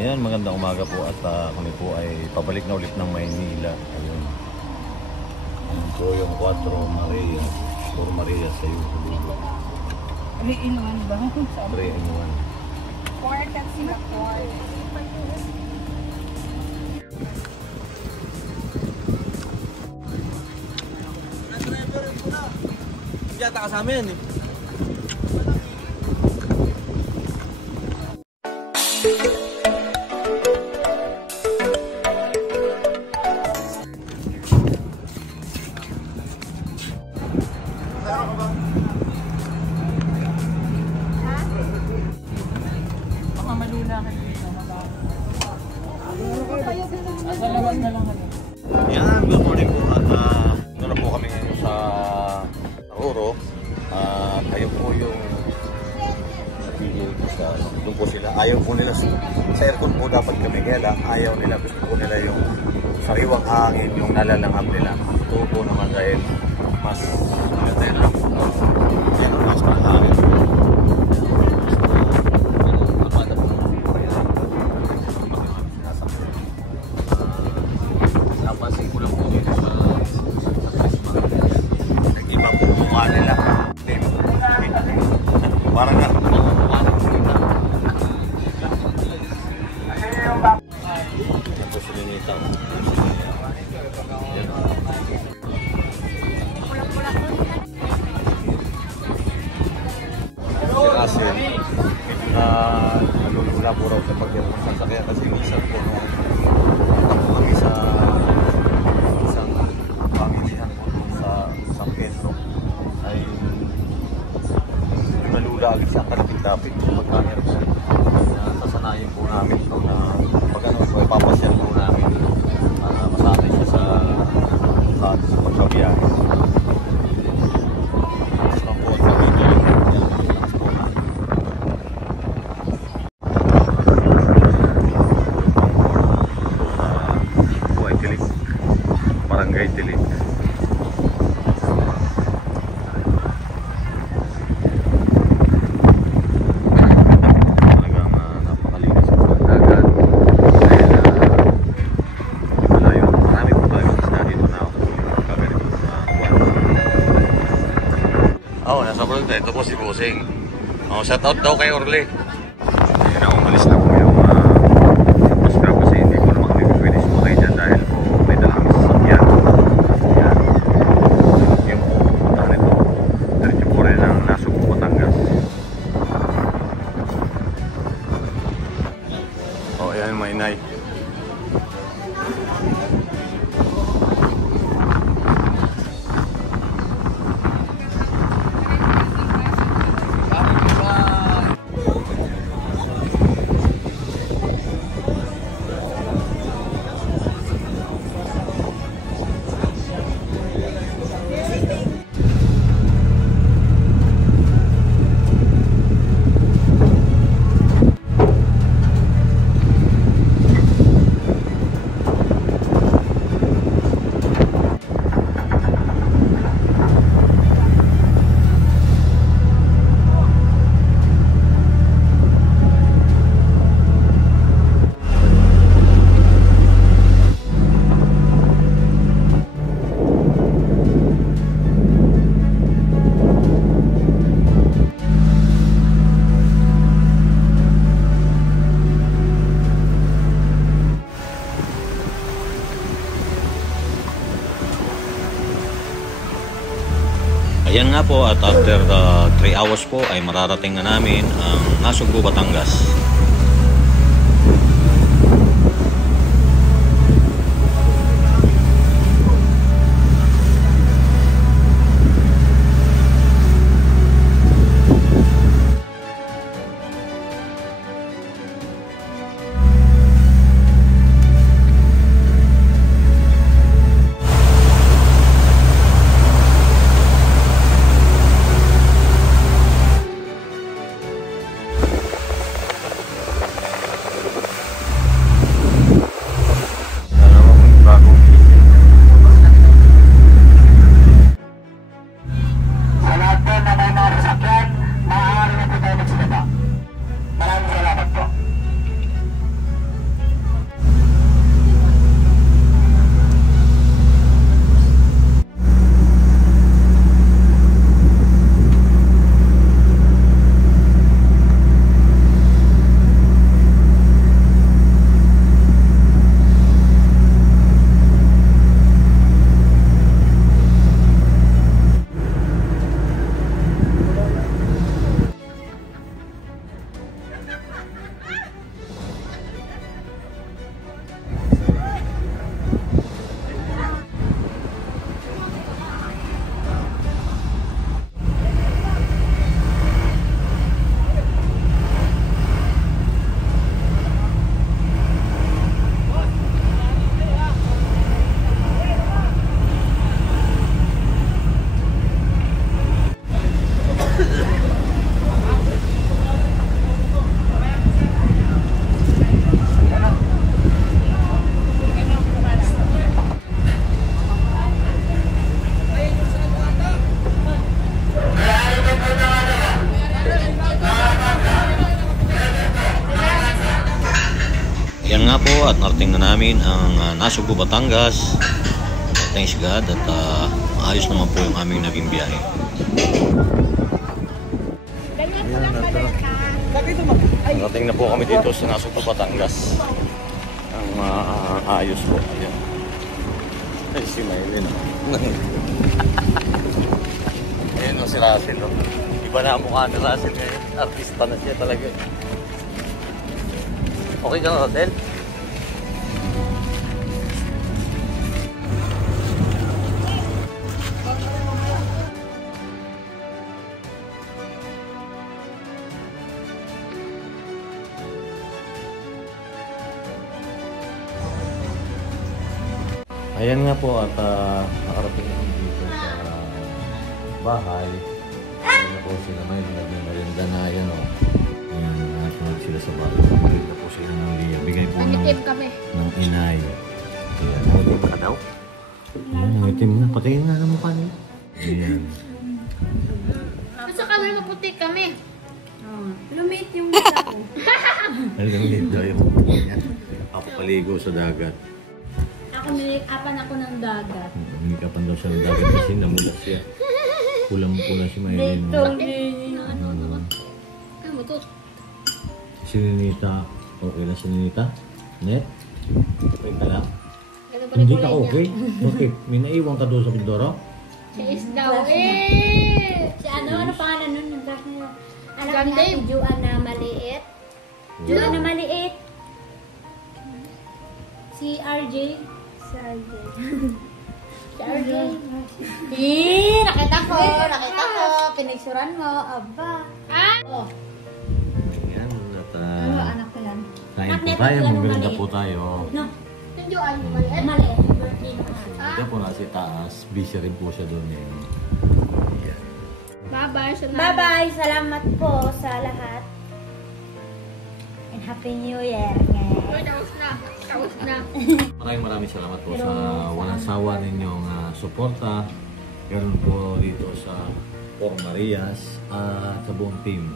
Ayan, magandang umaga po at kami po ay pabalik na ulit ng Maynila. Ayun. Ayan po yung 4 Maria. 4 Maria sa YouTube. 3 in 1 ba? 3 in 1. 4 at sila 4. Yata ka sa amin eh. Yan, good morning po at doon po kami ngayon sa Roro. Ayun po yung doon po sila. Ayaw po nila sa aircon po dapat kami. Kaya lang ayaw nila. Gusto po nila yung sariwang hangin, yung nalalanghap nila. Ito po naman dahil mas maganda lang po. Yan ang mas mahangin. Napansin ko lang po dito sa nag-iba po mukha nila. Parang nga. Ito si Ninita. Si Russell. Nalulula po raw sa pagkirpunta sa kaya kasi minsan po kami sa isang pamilihan po sa San Pedro ay nalula agad siya kalapit-lapit pagkamera po. Sasanayin po namin ito na pag ano po ipapasyal po namin masanay siya sa pagkabiyahe. Barangay Tilig. Talagang napakalinis po ang dagat. Dahil malayo. Marami po tayo isda dito na kaganito na buwan. Nasa kulta. Ito po si Bosing. Shout out daw kay Orle. Ayun na, umalis na po yung Pascal kasi hindi ko naman kami pwede sumakay dyan dahil po may dalang sasakyan. Yan. Yung pupunta nito. Diretso po rin ang Nasugbu, Batangas. Ayan, may inay. Ayan nga po at after 3 hours po ay mararating na namin ang Nasugbu, Batangas. nga po at narating na namin ang Nasugbu, Batangas. Thanks God at ayos naman po yung aming naging biyahe. Narating na po kami dito sa Nasugbu, Batangas. Ang ayos po. Ayan. Ay, si Maylin. Ayan o si Russell. No? Iba na ang mukha ni Russell ngayon. Artista na siya talaga. Okay ka na, Russell? Ayan nga po at nakarating na dito sa bahay. Ayan na po sila may nagmimerinda na yan o. Ayan, nakatulog sila sa bahay. Bigay na po sila ng liya. Bigay po ng inay. Ayan, nangitim ka daw? Ayan, nangitim na. Patingin nga ng mukha niya. Ayan. Sa kami maputi kami. Lumit yung mata ko. Nalimit daw yung mukha niya. Ako paligo sa dagat. Ako nilikapan ako ng dagat. Nilikapan daw siya ng dagat kasi namulat siya. Pulang-pula si Maylin. Ay, mutot. Si Ninita, okay lang si Ninita? Net? Okay ka lang? Hindi ka okay? Bakit? May naiwan ka doon sa Mindoro? Si Isdaw eh! Si ano pangalan nun? Yung crush niya. Anak John niya si Dave. Joanna Maliit. Joanna Maliit. Si RJ. Si RJ. Si RJ. Nakita ko. Pinigsuran mo. Aba. Ah! Oh. Ayan, at Anak ko yan. kain Anak po nito, tayo, ganun maganda maliit. po tayo. No. Yung Joan, maliit. Maliit. Birthday naman. Hindi po nasa taas, busy rin po siya doon eh. Ayan. Bye-bye. Bye-bye. Salamat po sa lahat. And Happy New Year. Uy, tapos na. Tapos na. Maraming salamat po sa walang sawa ninyong suporta. Ganun po dito sa Por Marias at sa buong team.